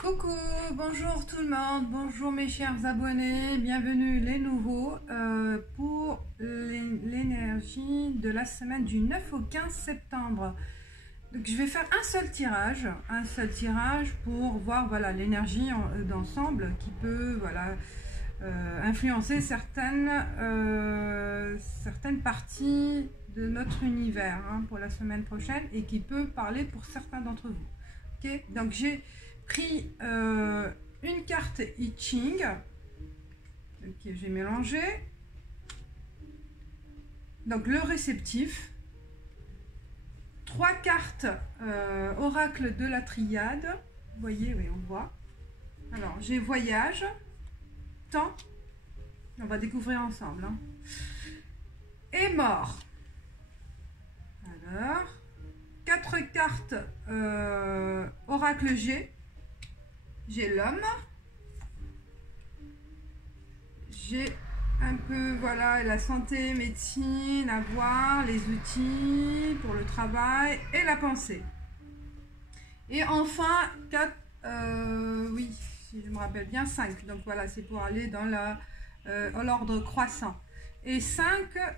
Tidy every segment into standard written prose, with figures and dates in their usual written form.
Coucou, bonjour tout le monde, bonjour mes chers abonnés, bienvenue les nouveaux pour l'énergie de la semaine du 9 au 15 septembre. Donc je vais faire un seul tirage pour voir voilà l'énergie d'ensemble qui peut voilà influencer certaines parties de notre univers pour la semaine prochaine et qui peut parler pour certains d'entre vous. Ok, donc j'ai pris une carte I Ching que j'ai mélangé, donc le réceptif, 3 cartes oracle de la triade, vous voyez, oui, on voit. Alors j'ai voyage, temps, on va découvrir ensemble, et mort. Alors 4 cartes oracle G. J'ai l'homme, j'ai un peu voilà la santé, médecine, avoir les outils pour le travail et la pensée. Et enfin 4, oui, si je me rappelle bien 5, donc voilà, c'est pour aller dans l'ordre croissant. Et 5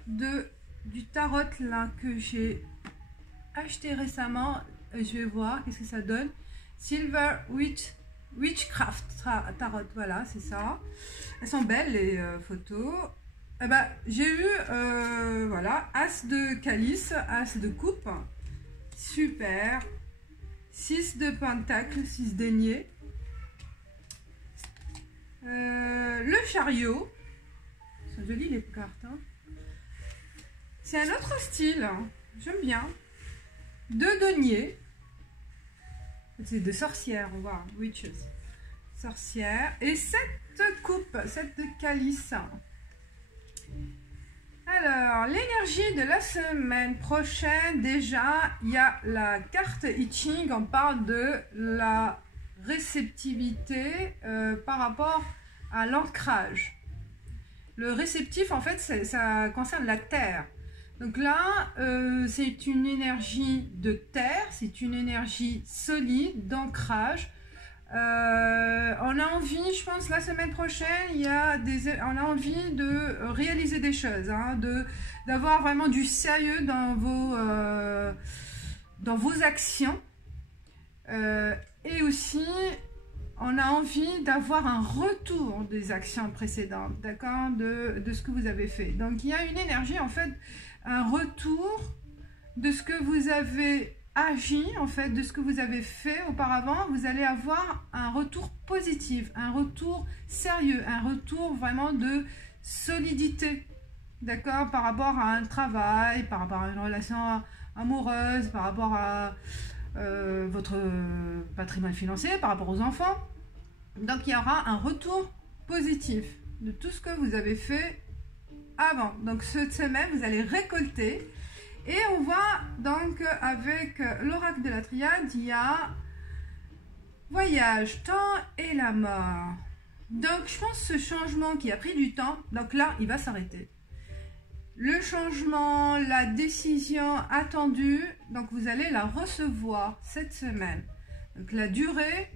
du tarot là que j'ai acheté récemment, je vais voir qu'est-ce que ça donne. Silver Witchcraft Tarot, voilà, c'est ça. Elles sont belles les photos. Eh ben, j'ai eu voilà, As de calice, As de coupe, super. 6 de pentacle, 6 deniers. Le chariot, c'est joli les cartes. C'est un autre style, j'aime bien. 2 deniers. C'est de sorcières, on voit, witches, sorcières, et 7 coupes, 7 de calice. Alors, l'énergie de la semaine prochaine, déjà, il y a la carte I Ching, on parle de la réceptivité par rapport à l'ancrage. Le réceptif, en fait, ça concerne la terre. Donc là, c'est une énergie de terre, c'est une énergie solide, d'ancrage. On a envie, je pense, la semaine prochaine, on a envie de réaliser des choses, d'avoir vraiment du sérieux dans vos actions. Et aussi, on a envie d'avoir un retour des actions précédentes, d'accord, de ce que vous avez fait. Donc, il y a une énergie, en fait, un retour de ce que vous avez agi, en fait, de ce que vous avez fait auparavant. Vous allez avoir un retour positif, un retour sérieux, un retour vraiment de solidité, d'accord, par rapport à un travail, par rapport à une relation amoureuse, par rapport à votre patrimoine financier, par rapport aux enfants. Donc, il y aura un retour positif de tout ce que vous avez fait avant. Donc cette semaine vous allez récolter, et on voit donc avec l'oracle de la triade, il y a voyage, temps et la mort. Donc je pense que ce changement qui a pris du temps, donc là il va s'arrêter. Le changement, la décision attendue, donc vous allez la recevoir cette semaine. Donc la durée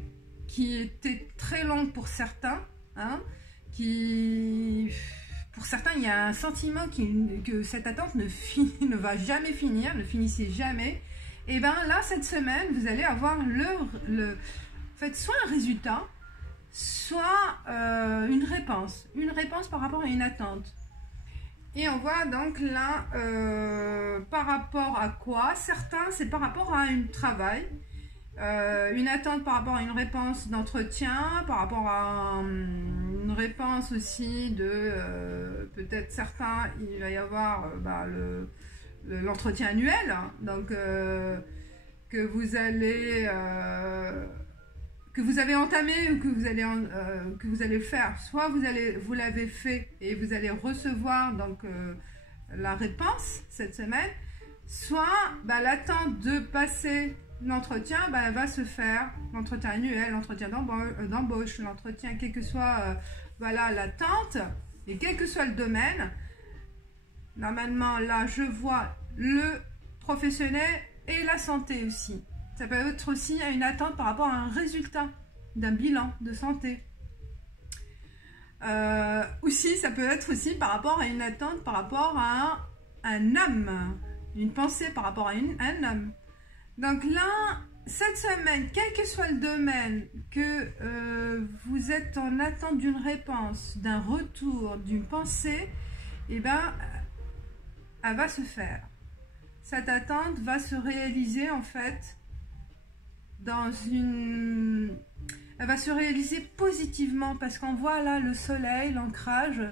qui était très longue pour certains, pour certains, il y a un sentiment que cette attente ne va jamais finir, ne finissait jamais. Et bien là, cette semaine, vous allez avoir en fait, soit un résultat, soit une réponse par rapport à une attente. Et on voit donc là, par rapport à quoi? Certains, c'est par rapport à un travail. Une attente par rapport à une réponse d'entretien, par rapport à une réponse aussi de peut-être certains, il va y avoir l'entretien annuel, donc que vous avez entamé ou que vous allez faire. Soit vous l'avez fait et vous allez recevoir donc la réponse cette semaine, soit l'attente de passer l'entretien va se faire, l'entretien annuel, l'entretien d'embauche, l'entretien, quel que soit voilà l'attente et quel que soit le domaine. Normalement là je vois le professionnel et la santé aussi. Ça peut être aussi une attente par rapport à un résultat d'un bilan de santé. Aussi, ça peut être aussi par rapport à une attente, par rapport à un homme, une pensée par rapport à un homme. Donc là, cette semaine, quel que soit le domaine, que vous êtes en attente d'une réponse, d'un retour, d'une pensée, eh ben, elle va se faire. Cette attente va se réaliser en fait elle va se réaliser positivement parce qu'on voit là le soleil, l'ancrage,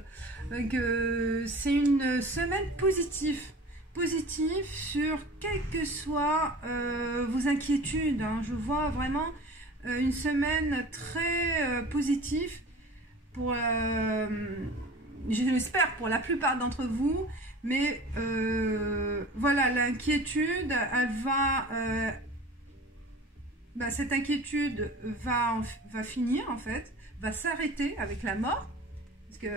que c'est une semaine positive sur quelles que soient vos inquiétudes. Hein. Je vois vraiment une semaine très positive pour, je l'espère, pour la plupart d'entre vous, mais voilà, l'inquiétude, elle va... cette inquiétude va finir en fait, va s'arrêter avec la mort, parce que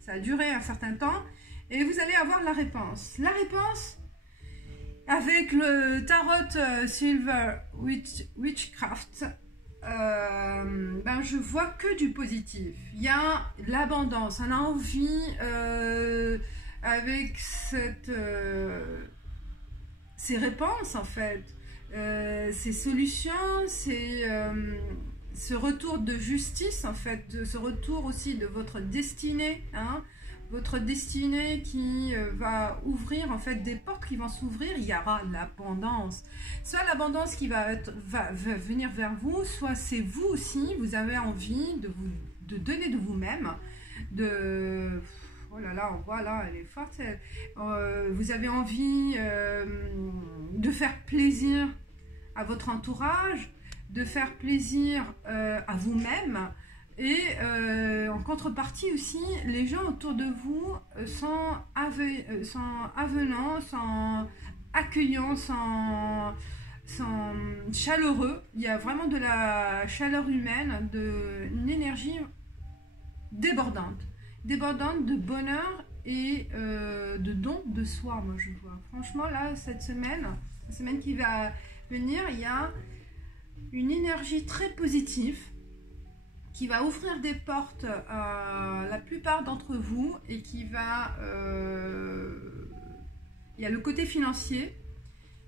ça a duré un certain temps, et vous allez avoir la réponse. La réponse, avec le Tarot Silver Witchcraft, je vois que du positif. Il y a l'abondance, on a envie, avec ces réponses en fait, ces solutions, ce retour de justice en fait, ce retour aussi de votre destinée, hein, votre destinée qui va ouvrir en fait des portes qui vont s'ouvrir. Il y aura l'abondance, soit l'abondance qui va venir vers vous, soit c'est vous aussi, vous avez envie de donner de vous-même, oh là là, on voit là, elle est forte. Vous avez envie de faire plaisir à votre entourage, de faire plaisir à vous-même. Et en contrepartie aussi, les gens autour de vous sont avenants, sont accueillants, sont chaleureux. Il y a vraiment de la chaleur humaine, une énergie débordante de bonheur et de don de soi, moi je vois. Franchement là, cette semaine, la semaine qui va venir, il y a une énergie très positive qui va ouvrir des portes à la plupart d'entre vous et qui va... il y a le côté financier.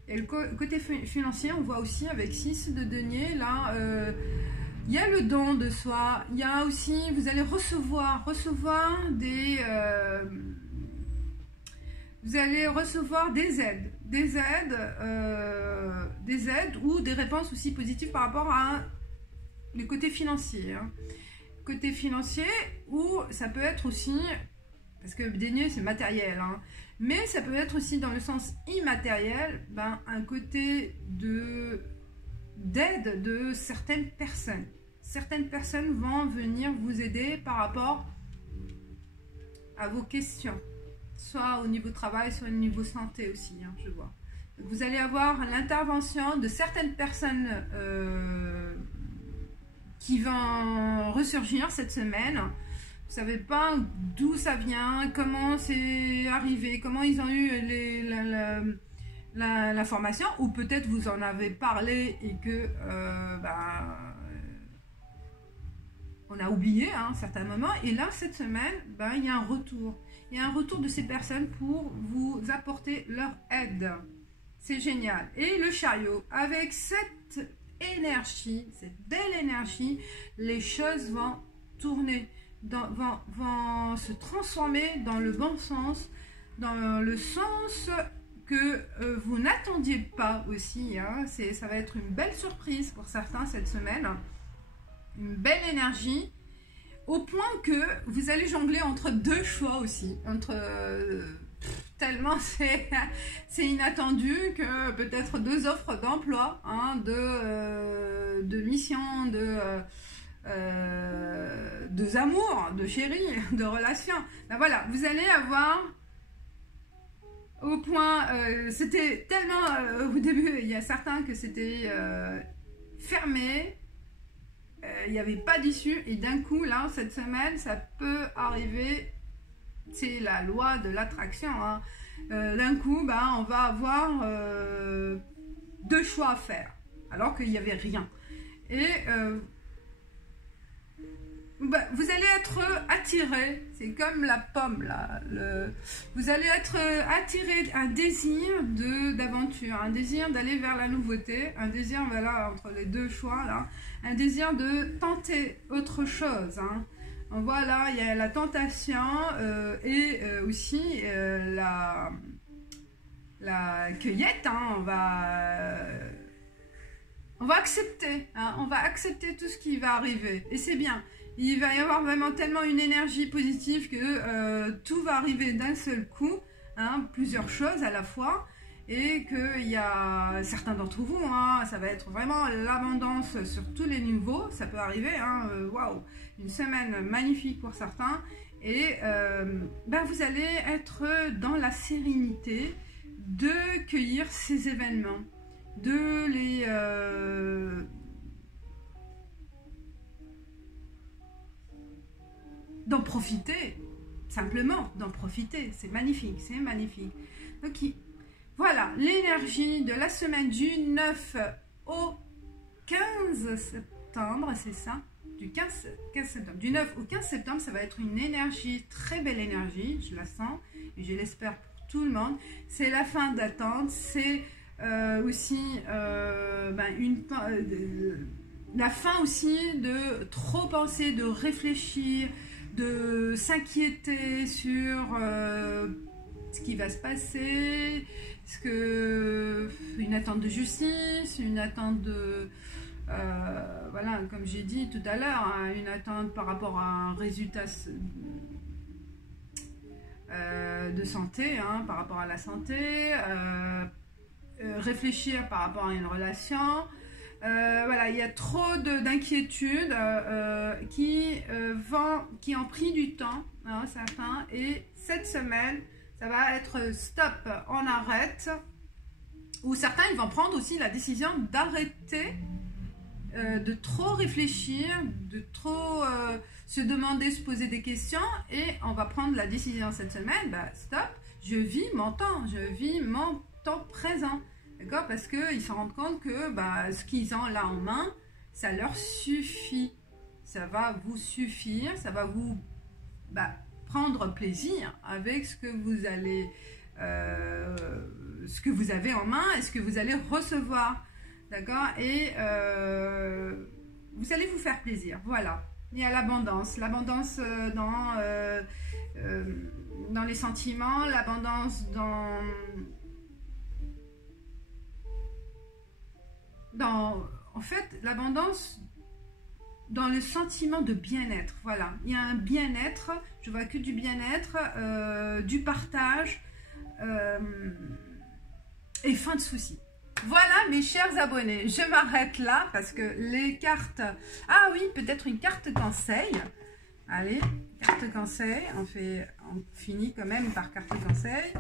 Et le côté financier, on voit aussi avec 6 de denier, là... il y a le don de soi, il y a aussi, vous allez recevoir des... vous allez recevoir des aides ou des réponses aussi positives par rapport à le côté financier. Hein. Côté financier, ou ça peut être aussi, parce que denier c'est matériel, hein, mais ça peut être aussi dans le sens immatériel, un côté d'aide de certaines personnes. Certaines personnes vont venir vous aider par rapport à vos questions, soit au niveau travail, soit au niveau santé aussi, hein, je vois. Donc vous allez avoir l'intervention de certaines personnes qui vont ressurgir cette semaine. Vous ne savez pas d'où ça vient, comment c'est arrivé, comment ils ont eu l'information, ou peut-être vous en avez parlé et que on a oublié à un certain moment, et là cette semaine il y a un retour. Il y a un retour de ces personnes pour vous apporter leur aide. C'est génial. Et le chariot, avec cette énergie, cette belle énergie, les choses vont tourner, vont se transformer dans le bon sens, dans le sens que vous n'attendiez pas aussi. Hein. Ça va être une belle surprise pour certains cette semaine. Une belle énergie, au point que vous allez jongler entre 2 choix aussi. Tellement c'est inattendu que peut-être 2 offres d'emploi, hein, de missions, de amour, de chéri, de relations. Voilà, vous allez avoir au point, c'était tellement au début, il y a certains que c'était fermé, il n'y avait pas d'issue, et d'un coup là cette semaine ça peut arriver. C'est la loi de l'attraction, hein. D'un coup on va avoir 2 choix à faire alors qu'il n'y avait rien, Et vous allez être attiré, c'est comme la pomme là, vous allez être attiré, un désir d'aventure, un désir d'aller vers la nouveauté, un désir, voilà, entre les deux choix là, un désir de tenter autre chose, hein. Voilà, il y a la tentation et aussi la cueillette, hein. On va accepter, hein, on va accepter tout ce qui va arriver, et c'est bien. Il va y avoir vraiment tellement une énergie positive que tout va arriver d'un seul coup, hein, plusieurs choses à la fois, et qu'il y a certains d'entre vous, hein, ça va être vraiment l'abondance sur tous les niveaux, ça peut arriver, hein, waouh, une semaine magnifique pour certains, et vous allez être dans la sérénité de cueillir ces événements, de les... d'en profiter, simplement d'en profiter, c'est magnifique, c'est magnifique. Donc voilà, l'énergie de la semaine du 9 au 15 septembre, c'est ça, du 15 septembre, du 9 au 15 septembre, ça va être une énergie, très belle énergie, je la sens, et je l'espère pour tout le monde. C'est la fin d'attente, c'est aussi la fin aussi de trop penser, de réfléchir, de s'inquiéter sur ce qui va se passer, une attente de justice, une attente de... voilà, comme j'ai dit tout à l'heure, hein, une attente par rapport à un résultat de santé, hein, par rapport à la santé, réfléchir par rapport à une relation. Voilà, il y a trop d'inquiétudes qui ont pris du temps, hein, certains, et cette semaine, ça va être stop, on arrête, ou certains, ils vont prendre aussi la décision d'arrêter de trop réfléchir, de trop se demander, se poser des questions, et on va prendre la décision cette semaine, stop, je vis mon temps présent. D'accord, parce qu'ils se rendent compte que ce qu'ils ont là en main, ça leur suffit. Ça va vous suffire, ça va vous prendre plaisir avec ce que vous allez, ce que vous avez en main et ce que vous allez recevoir. D'accord, et vous allez vous faire plaisir. Voilà. Il y a l'abondance dans les sentiments, l'abondance en fait, l'abondance dans le sentiment de bien-être. Voilà, il y a un bien-être, je vois que du bien-être, du partage et fin de soucis. Voilà mes chers abonnés, je m'arrête là parce que les cartes... Ah oui, peut-être une carte conseil. Allez, carte conseil, on finit quand même par carte conseil.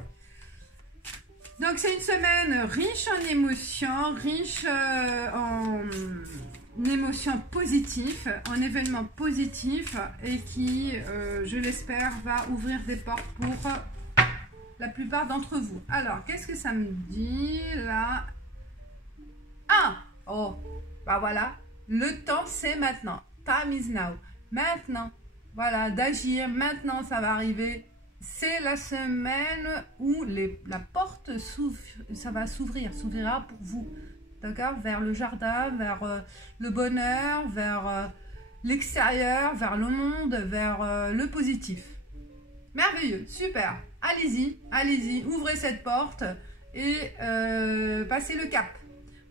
Donc, c'est une semaine riche en émotions, riche en émotions positives, en événements positifs et qui, je l'espère, va ouvrir des portes pour la plupart d'entre vous. Alors, qu'est-ce que ça me dit là? Ah! Oh! Voilà, le temps c'est maintenant. Time is now. Maintenant, voilà, d'agir. Maintenant, ça va arriver. C'est la semaine où la porte s'ouvrira pour vous, d'accord, vers le jardin, vers le bonheur, vers l'extérieur, vers le monde, vers le positif. Merveilleux, super, allez-y, ouvrez cette porte et passez le cap.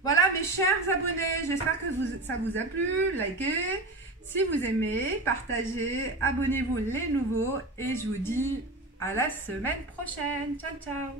Voilà mes chers abonnés, j'espère que ça vous a plu, likez. Si vous aimez, partagez, abonnez-vous les nouveaux et je vous dis à la semaine prochaine. Ciao, ciao.